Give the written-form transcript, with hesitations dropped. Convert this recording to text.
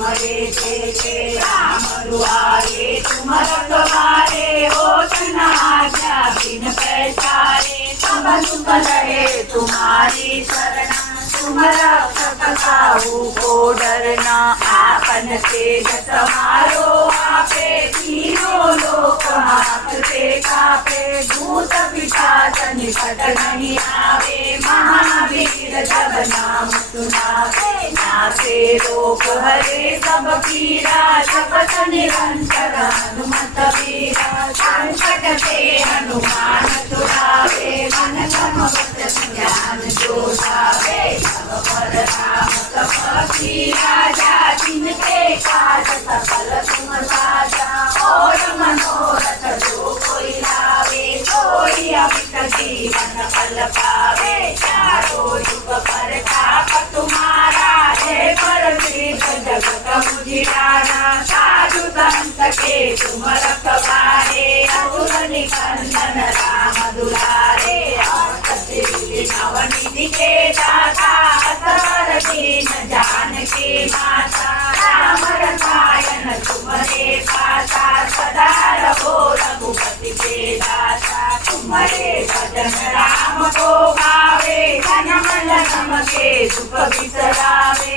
तुमरे के राम दुआरे तुम रखवारे होत न आज्ञा बिन पैसारे सब सुख रहे तुम्हारी शरण तुम रक्षक साहू को डरना आपन तेज समारो आपे तीनों लोक हाथ से कापे भूत पिशाच निकट नहीं आवे महावीर जब नाम सुनावे नासे रोग हरे सब पीरा जपत निरंतर हनुमत वीरा संकट से हनुमान छुड़ावे मन क्रम वचन ज्ञान जो गावे सब पर राम तपस्वी राजा जिनके काज सकल तुम साजा और मनोरथ जो कोई लावे कोई अमित जीवन फल पावे चारों युग पर ताप तुम्हारा है पर जगत मुझिराना साधु संत के तुम रखवारे असुर निकंदन राम दुलारे नवनिधि के दाता असवर दीन जान के माता राम रसायन तुम्हारे पासा सदा रहो रघुपति के दाता तुम्हारे भजन राम को गावे जन्म जन्म के सुख बिसरावे